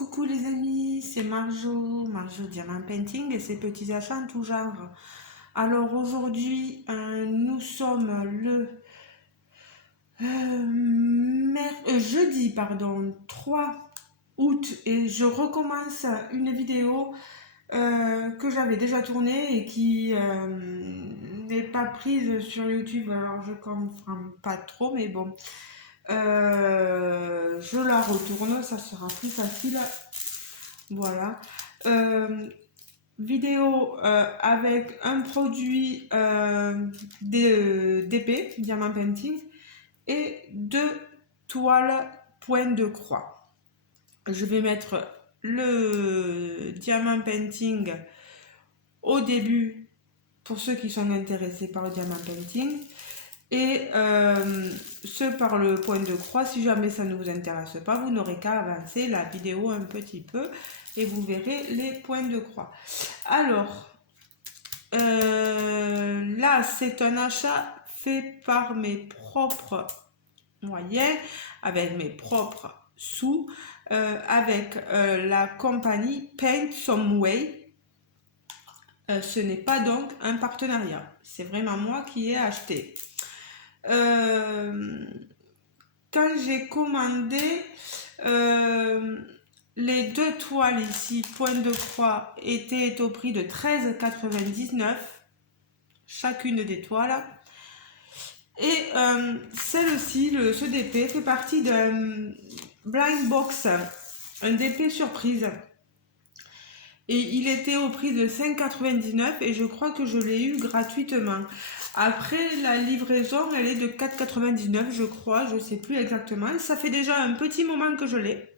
Coucou les amis, c'est Marjo Diamant Painting et ses petits achats en tout genre. Alors aujourd'hui, nous sommes le jeudi 3 août et je recommence une vidéo que j'avais déjà tournée et qui n'est pas prise sur YouTube. Alors je comprends pas trop, mais bon. Je la retourne, ça sera plus facile. Voilà. Vidéo avec un produit d'épée, Diamant Painting, et 2 toiles point de croix. Je vais mettre le Diamant Painting au début pour ceux qui sont intéressés par le Diamant Painting. Et ce par le point de croix, si jamais ça ne vous intéresse pas, vous n'aurez qu'à avancer la vidéo un petit peu et vous verrez les points de croix. Alors, là, c'est un achat fait par mes propres moyens, avec mes propres sous, avec la compagnie Paint Some Way. Ce n'est pas donc un partenariat, c'est vraiment moi qui ai acheté. Quand j'ai commandé les 2 toiles ici, point de croix, étaient au prix de 13,99 chacune des toiles. Et celle-ci, ce DP, fait partie d'un blind box, un DP surprise. Et il était au prix de 5,99 et je crois que je l'ai eu gratuitement. Après, la livraison, elle est de 4,99 je crois, je sais plus exactement. Ça fait déjà un petit moment que je l'ai.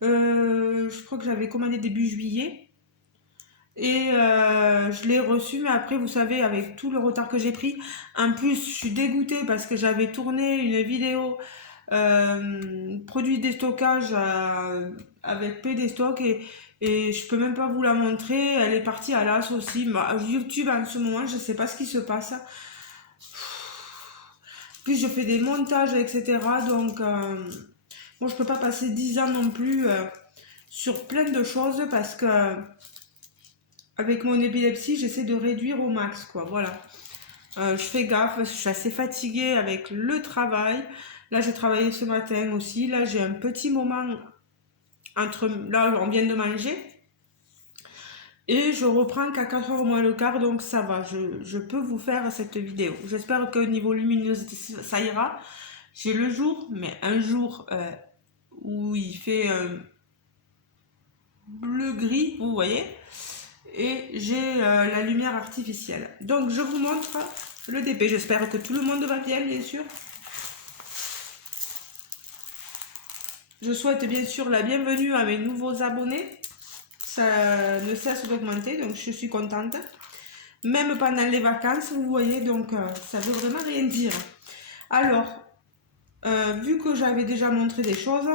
Je crois que j'avais commandé début juillet. Et je l'ai reçu, mais après, vous savez, avec tout le retard que j'ai pris, en plus, je suis dégoûtée parce que j'avais tourné une vidéo produit déstockage avec PD Stock et je peux même pas vous la montrer. Elle est partie à l'as aussi. YouTube en ce moment, je sais pas ce qui se passe. Puis je fais des montages, etc. Donc, bon, je peux pas passer 10 ans non plus sur plein de choses parce que avec mon épilepsie, j'essaie de réduire au max, quoi. Voilà. Je fais gaffe, je suis assez fatiguée avec le travail. Là, j'ai travaillé ce matin aussi. Là, j'ai un petit moment entre... Là, on vient de manger. Et je reprends qu'à 4h moins le quart, donc ça va. Je peux vous faire cette vidéo. J'espère qu'au niveau luminosité, ça ira. J'ai le jour, mais un jour où il fait bleu-gris, vous voyez. Et j'ai la lumière artificielle. Donc, je vous montre le DP. J'espère que tout le monde va bien sûr. Je souhaite bien sûr la bienvenue à mes nouveaux abonnés. Ça ne cesse d'augmenter, donc je suis contente. Même pendant les vacances, vous voyez, donc ça veut vraiment rien dire. Alors, vu que j'avais déjà montré des choses,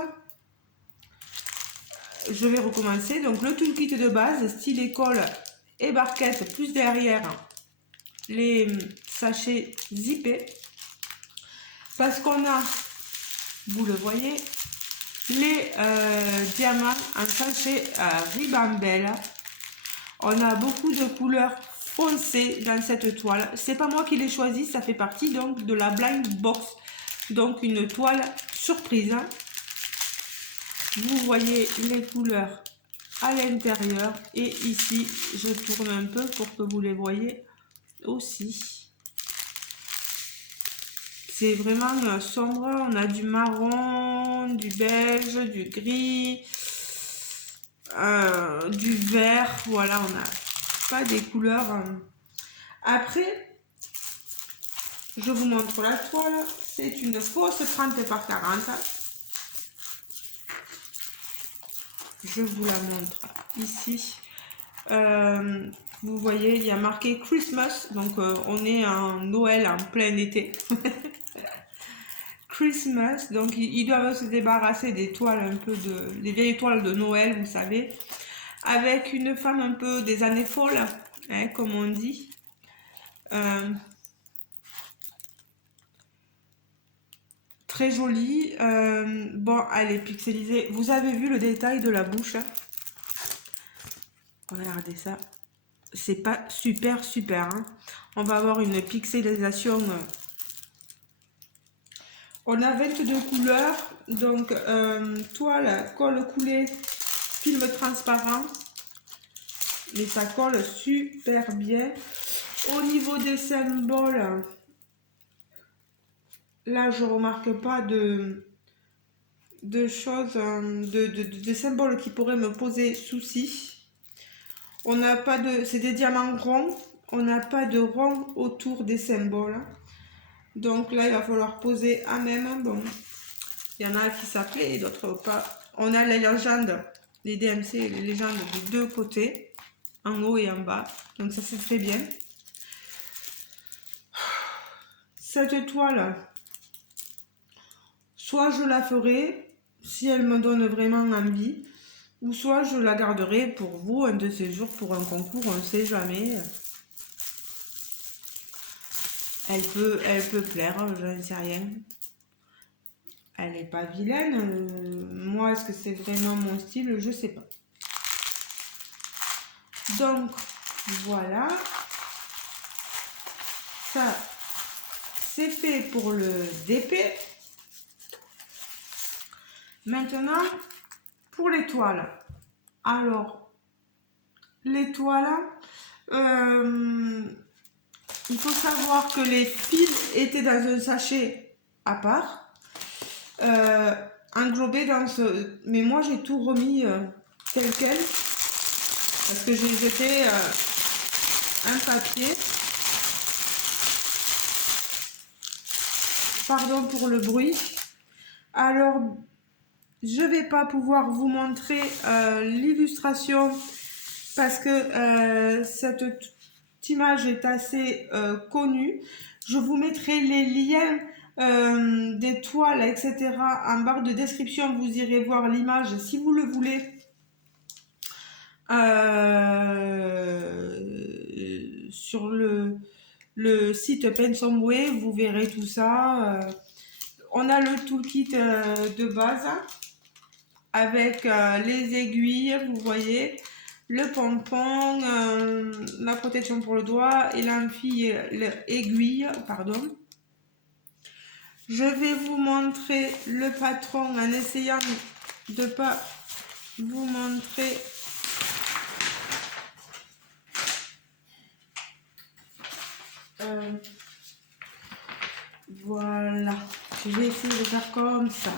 je vais recommencer. Donc, le toolkit de base, style école et barquette, plus derrière les sachets zippés. Parce qu'on a, vous le voyez, les diamants en sachet ribambelle. On a beaucoup de couleurs foncées dans cette toile. C'est pas moi qui l'ai choisi, ça fait partie donc de la blind box. Donc une toile surprise. Vous voyez les couleurs à l'intérieur et ici je tourne un peu pour que vous les voyez aussi. C'est vraiment sombre, on a du marron, du beige, du gris, du vert, voilà, on n'a pas des couleurs. Après, je vous montre la toile, c'est une fausse 30 par 40. Je vous la montre ici. Vous voyez, il y a marqué Christmas, donc on est en Noël en plein été. Christmas, donc ils doivent se débarrasser des toiles un peu des vieilles toiles de Noël, vous savez, avec une femme un peu des années folles, hein, comme on dit. très jolie. Bon, elle est pixelisée. Vous avez vu le détail de la bouche, hein? Regardez ça. C'est pas super, hein. On va avoir une pixelisation. On a 22 couleurs. Donc, toile, colle coulé, film transparent. Mais ça colle super bien. Au niveau des symboles, là, je remarque pas de choses, de symboles qui pourraient me poser souci. On n'a pas de... C'est des diamants ronds. On n'a pas de rond autour des symboles. Donc là, il va falloir poser à même. Bon, il y en a qui s'appelaient et d'autres pas. On a les légendes, les DMC et les légendes des deux côtés, en haut et en bas. Donc ça, c'est très bien. Cette toile, soit je la ferai si elle me donne vraiment envie, ou soit je la garderai pour vous un de ces jours pour un concours, on ne sait jamais. Elle peut plaire, je ne sais rien. Elle n'est pas vilaine. Moi, est-ce que c'est vraiment mon style? Je ne sais pas. Donc, voilà. Ça, c'est fait pour le DP. Maintenant, pour les toiles. Alors, les toiles, il faut savoir que les fils étaient dans un sachet à part. Englobé dans ce... Mais moi, j'ai tout remis tel quel. Parce que j'ai jeté un papier. Pardon pour le bruit. Alors, je vais pas pouvoir vous montrer l'illustration parce que cette image est assez connue. Je vous mettrai les liens des toiles, etc. en barre de description. Vous irez voir l'image si vous le voulez. Sur le site Pensumway, vous verrez tout ça. On a le toolkit de base avec les aiguilles, vous voyez, le pompon, la protection pour le doigt et l'aiguille, pardon. Je vais vous montrer le patron en essayant de pas vous montrer. Voilà, je vais essayer de faire comme ça.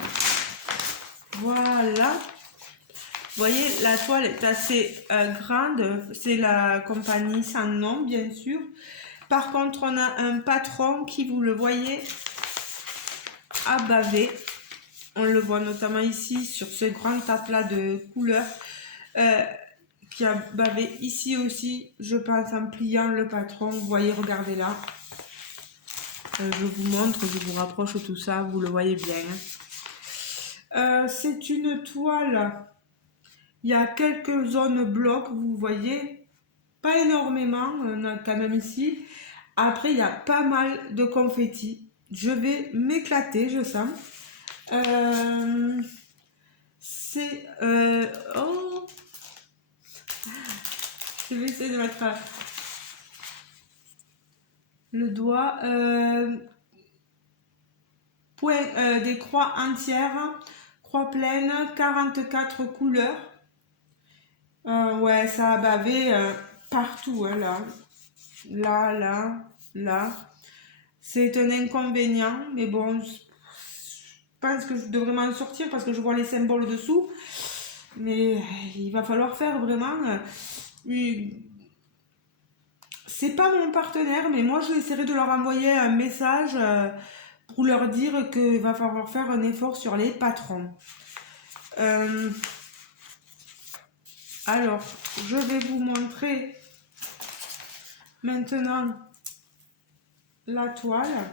Voilà. Vous voyez, la toile est assez grande. C'est la compagnie sans nom, bien sûr. Par contre, on a un patron qui, vous le voyez, a bavé. On le voit notamment ici sur ce grand tas-là de couleurs qui a bavé ici aussi, je pense, en pliant le patron. Vous voyez, regardez là. Je vous montre, je vous rapproche tout ça, vous le voyez bien. C'est une toile. Il y a quelques zones blocs, vous voyez, pas énormément, on a quand même ici. Après, il y a pas mal de confettis. Je vais m'éclater, je sens. C'est... oh, je vais essayer de mettre le doigt. Des croix entières, croix pleine, 44 couleurs. Ouais, ça a bavé partout, hein, là. C'est un inconvénient, mais bon, je pense que je devrais m'en sortir parce que je vois les symboles dessous. Mais il va falloir faire vraiment... c'est pas mon partenaire, mais moi je essaierai de leur envoyer un message pour leur dire qu'il va falloir faire un effort sur les patrons. Alors, je vais vous montrer maintenant la toile.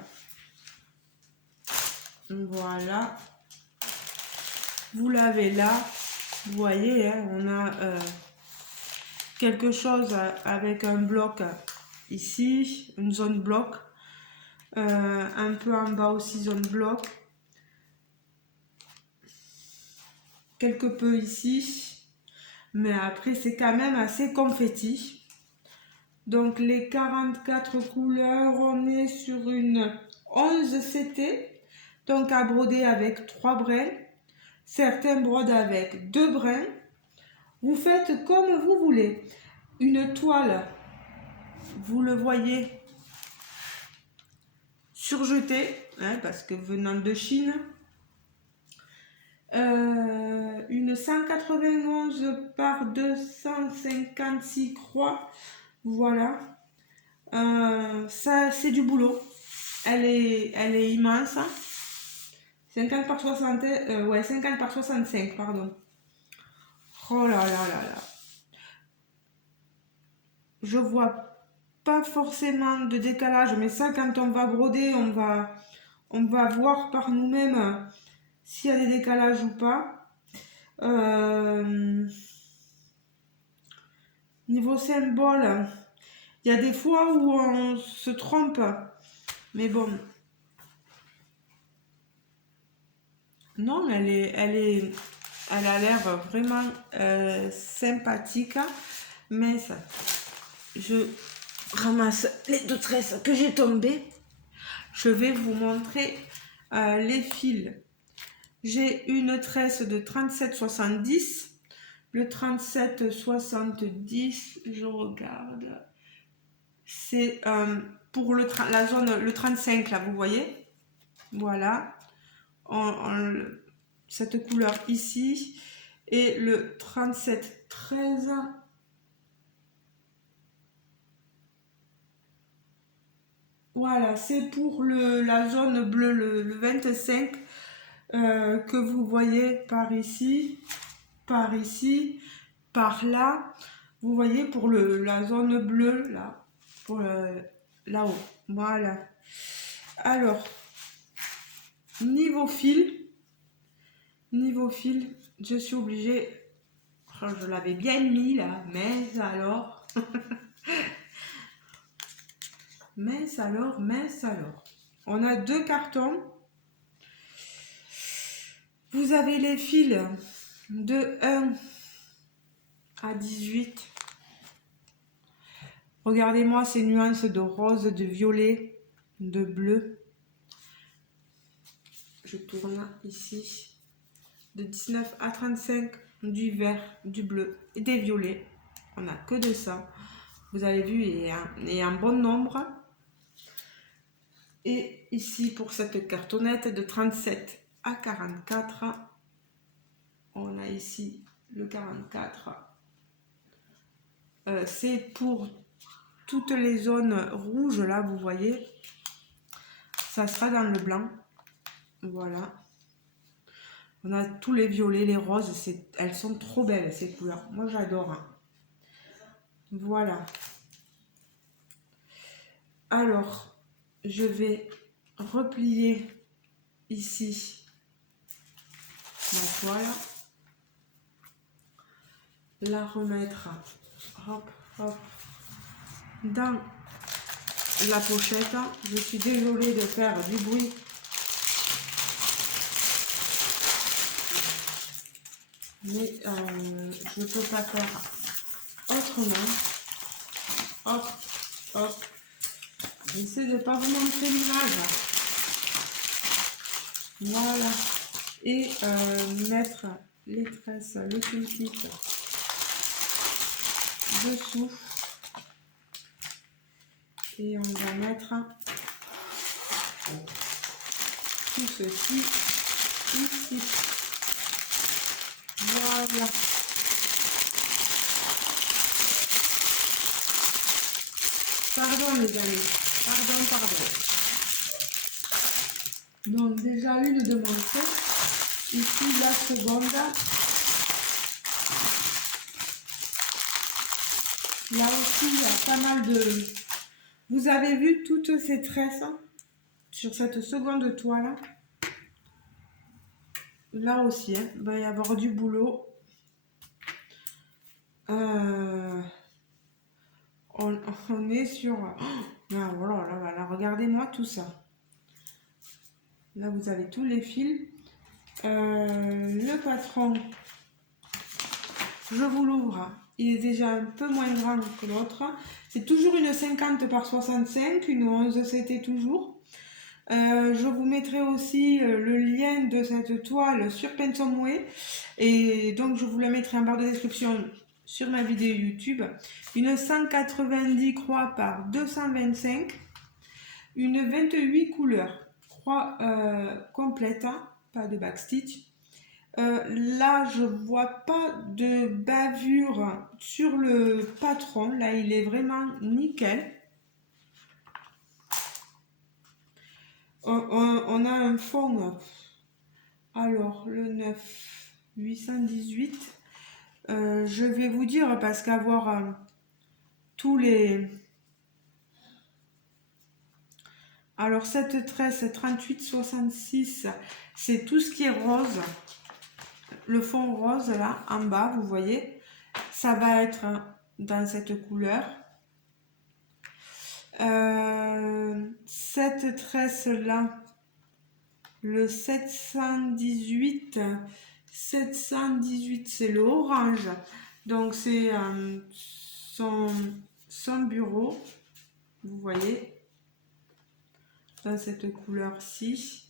Voilà. Vous l'avez là. Vous voyez, hein, on a quelque chose avec un bloc ici, une zone bloc. Un peu en bas aussi, zone bloc. quelque peu ici, mais après c'est quand même assez confetti. Donc les 44 couleurs, on est sur une 11 CT, donc à broder avec 3 brins. Certains brodent avec 2 brins. Vous faites comme vous voulez. Une toile, vous le voyez, surjetée, hein, parce que venant de Chine. Une 191 par 256 croix, voilà. Ça c'est du boulot, elle est immense, 50 par 60, ouais, 50 par 65, pardon. Oh là là là là, je vois pas forcément de décalage, mais ça quand on va broder, on va voir par nous-mêmes s'il y a des décalages ou pas. Niveau symbole, il y a des fois où on se trompe, mais bon. Non, elle a l'air vraiment sympathique. Mais ça, je ramasse les 2 tresses que j'ai tombées. Je vais vous montrer les fils. J'ai une tresse de 37,70. Le 37,70, je regarde. C'est pour la zone, le 35 là, vous voyez. Voilà. Cette couleur ici. Et le 37,13. Voilà, c'est pour la zone bleue, le 25 que vous voyez par ici, par là. Vous voyez pour la zone bleue, là, pour là-haut. Voilà. Alors, niveau fil, je suis obligée, je l'avais bien mis là, mais alors, mince alors, on a 2 cartons. Vous avez les fils de 1 à 18. Regardez-moi ces nuances de rose, de violet, de bleu. Je tourne ici. De 19 à 35, du vert, du bleu et des violets. On n'a que de ça. Vous avez vu, il y a un bon nombre. Et ici, pour cette cartonnette de 37 à 44, on a ici le 44. C'est pour toutes les zones rouges, là, vous voyez. Ça sera dans le blanc. Voilà. On a tous les violets, les roses. Elles sont trop belles, ces couleurs. Moi, j'adore. Hein. Voilà. Alors, je vais replier ici ma toile. La remettre, hop, hop, dans la pochette. Je suis désolée de faire du bruit. Mais je ne peux pas faire autrement. Hop, hop. J'essaie de ne pas vous montrer l'image. Voilà. Et mettre les tresses, le toolkit dessous. Et on va mettre tout ceci ici. Voilà. Pardon les amis, pardon. Donc déjà une de montée. Ici la seconde. Là aussi il y a pas mal de... Vous avez vu toutes ces tresses sur cette seconde toile. Là aussi, hein, il va y avoir du boulot. On est sur... Ah, voilà, regardez-moi tout ça. Là, vous avez tous les fils. Le patron, Je vous l'ouvre. Il est déjà un peu moins grand que l'autre. C'est toujours une 50 par 65, une 11 c'était toujours. Je vous mettrai aussi le lien de cette toile sur Pensumway et donc je vous la mettrai en barre de description sur ma vidéo YouTube. Une 190 croix par 225, une 28 couleurs, croix complète, hein, pas de backstitch. Là, je vois pas de bavure sur le patron. Là, il est vraiment nickel. On a un fond. Alors, le 9, 818. Je vais vous dire, parce qu'avoir tous les... Alors, cette tresse 3866, c'est tout ce qui est rose. Le fond rose, là, en bas, vous voyez. Ça va être dans cette couleur. Cette tresse-là, le 718, c'est le orange. Donc, c'est son bureau, vous voyez, dans cette couleur-ci.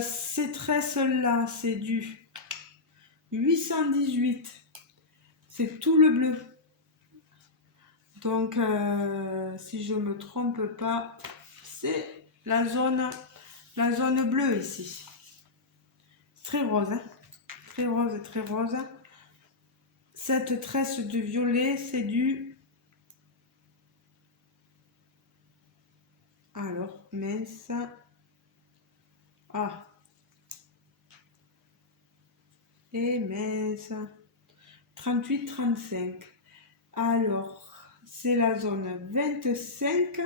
Ces tresses-là, c'est du 818, c'est tout le bleu. Donc, si je ne me trompe pas, c'est la zone bleue ici. Très rose, hein? Très rose, très rose. Cette tresse de violet, c'est du... Alors, mince. Ah. Et mince. 38-35. Alors, c'est la zone 25.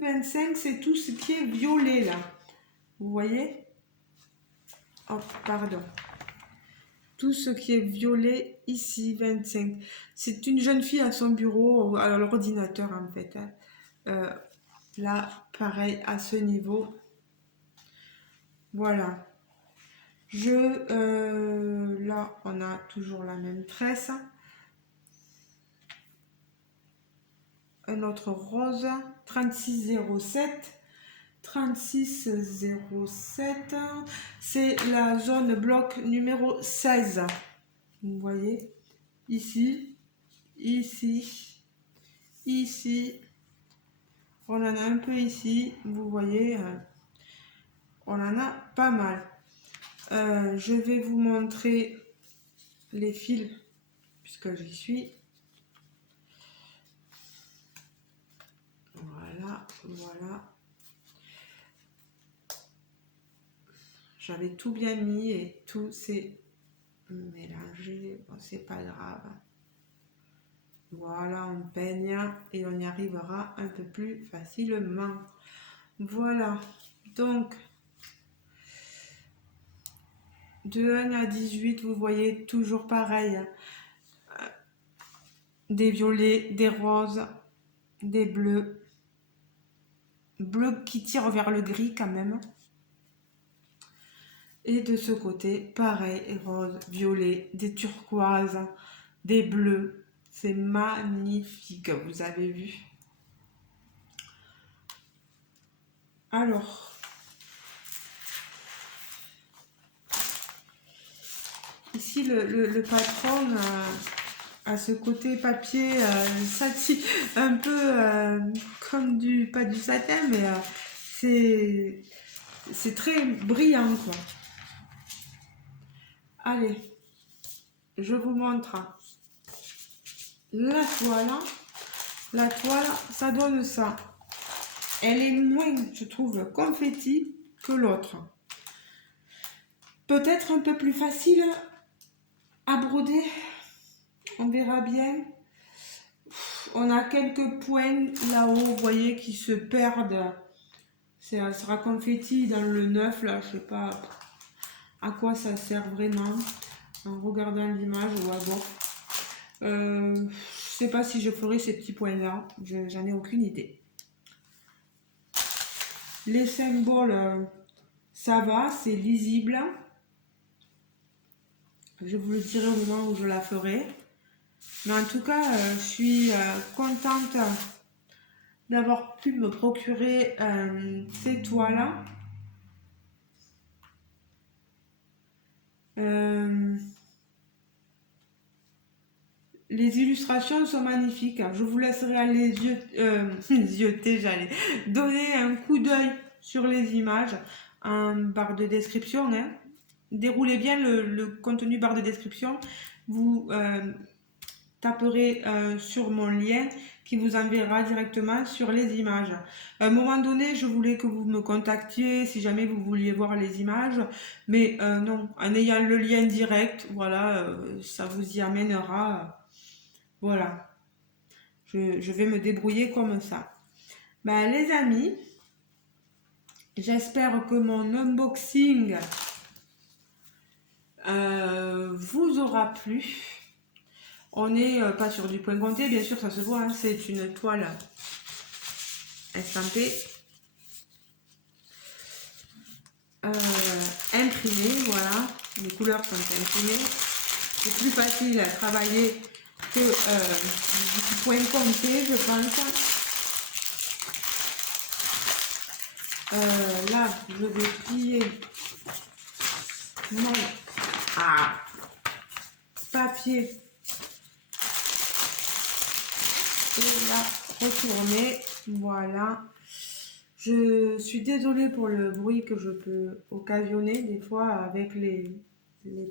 25, c'est tout ce qui est violet là. Vous voyez? Oh, pardon. Tout ce qui est violet ici, 25. C'est une jeune fille à son bureau, à l'ordinateur en fait. Là, pareil, à ce niveau. Voilà. Là, on a toujours la même tresse. Un autre rose, 3607. 3607, c'est la zone bloc numéro 16. Vous voyez, ici, ici, ici. On en a un peu ici, vous voyez, on en a pas mal. Je vais vous montrer les fils, puisque j'y suis. Voilà, voilà. J'avais tout bien mis et tout s'est mélangé. Bon, c'est pas grave. Voilà, on peigne et on y arrivera un peu plus facilement. Voilà, donc de 1 à 18, vous voyez toujours pareil. Des violets, des roses, des bleus. Bleu qui tire vers le gris quand même. Et de ce côté, pareil, rose, violet, des turquoises, des bleus. C'est magnifique, vous avez vu. Alors, ici le patron a ce côté papier satin, un peu comme pas du satin, mais c'est très brillant quoi. Allez, je vous montre la toile. La toile, ça donne ça. Elle est moins, je trouve, confetti que l'autre. Peut-être un peu plus facile à broder. On verra bien. On a quelques points là-haut, vous voyez, qui se perdent. Ça sera confetti dans le neuf, là, je sais pas à quoi ça sert vraiment en regardant l'image ou à bord. Je sais pas si je ferai ces petits points là, j'en ai aucune idée. Les symboles, ça va, c'est lisible. Je vous le dirai au moment où je la ferai. Mais en tout cas, je suis contente d'avoir pu me procurer ces toiles-là. Les illustrations sont magnifiques. Je vous laisserai aller zioter, j'allais donner un coup d'œil sur les images en barre de description. Hein. Déroulez bien le contenu barre de description. Vous taperez sur mon lien qui vous enverra directement sur les images. À un moment donné, je voulais que vous me contactiez si jamais vous vouliez voir les images, mais non, en ayant le lien direct, voilà, ça vous y amènera. Voilà, je vais me débrouiller comme ça. Ben, les amis, j'espère que mon unboxing vous aura plu. On n'est pas sur du point compté, bien sûr, ça se voit, hein, c'est une toile estampée, imprimée, voilà, les couleurs sont imprimées. C'est plus facile à travailler que du point compté, je pense. Là, je vais plier mon papier et la retourner. Voilà. Je suis désolée pour le bruit que je peux occasionner des fois avec les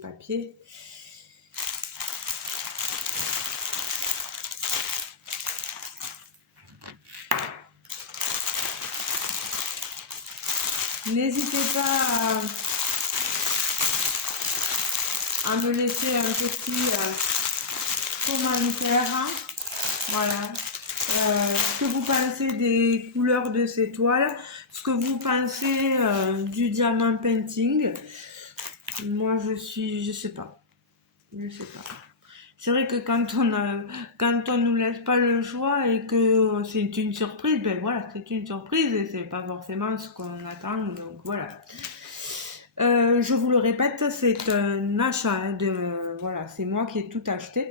papiers. N'hésitez pas à me laisser un petit commentaire. Hein. Voilà. Ce que vous pensez des couleurs de ces toiles, ce que vous pensez du diamant painting. Moi, je sais pas. Je sais pas. C'est vrai que quand on nous laisse pas le choix et que c'est une surprise, ben voilà, c'est une surprise et c'est pas forcément ce qu'on attend, donc voilà. Je vous le répète, c'est un achat, hein, voilà, c'est moi qui ai tout acheté.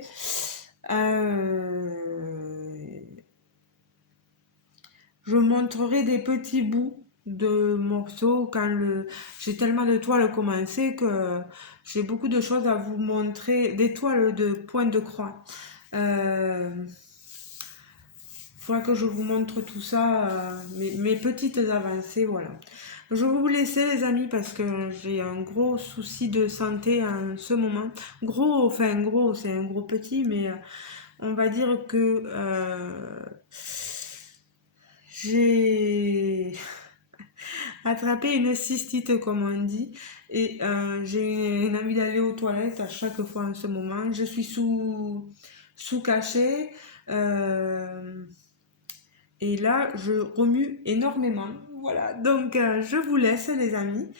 Je montrerai des petits bouts de morceaux quand j'ai tellement de toiles commencées que j'ai beaucoup de choses à vous montrer, des toiles de pointe de croix. Faudra que je vous montre tout ça, mes petites avancées, voilà. Je vais vous laisser les amis parce que j'ai un gros souci de santé en ce moment. Gros, c'est un gros petit, mais on va dire que j'ai attrapé une cystite comme on dit et j'ai envie d'aller aux toilettes à chaque fois en ce moment. Je suis sous cachet et là je remue énormément. Voilà, donc je vous laisse les amis.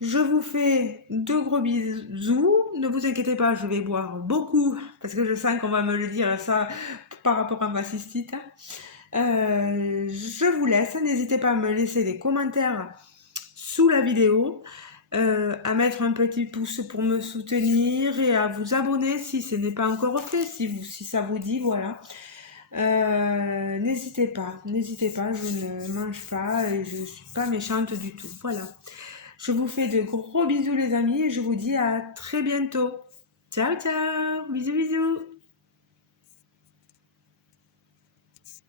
Je vous fais de gros bisous. Ne vous inquiétez pas, je vais boire beaucoup parce que je sens qu'on va me le dire ça par rapport à ma cystite. Je vous laisse. N'hésitez pas à me laisser des commentaires sous la vidéo, à mettre un petit pouce pour me soutenir et à vous abonner si ce n'est pas encore fait, si ça vous dit, voilà. N'hésitez pas, je ne mange pas et je suis pas méchante du tout, voilà. Je vous fais de gros bisous les amis et je vous dis à très bientôt. Ciao ciao, bisous bisous.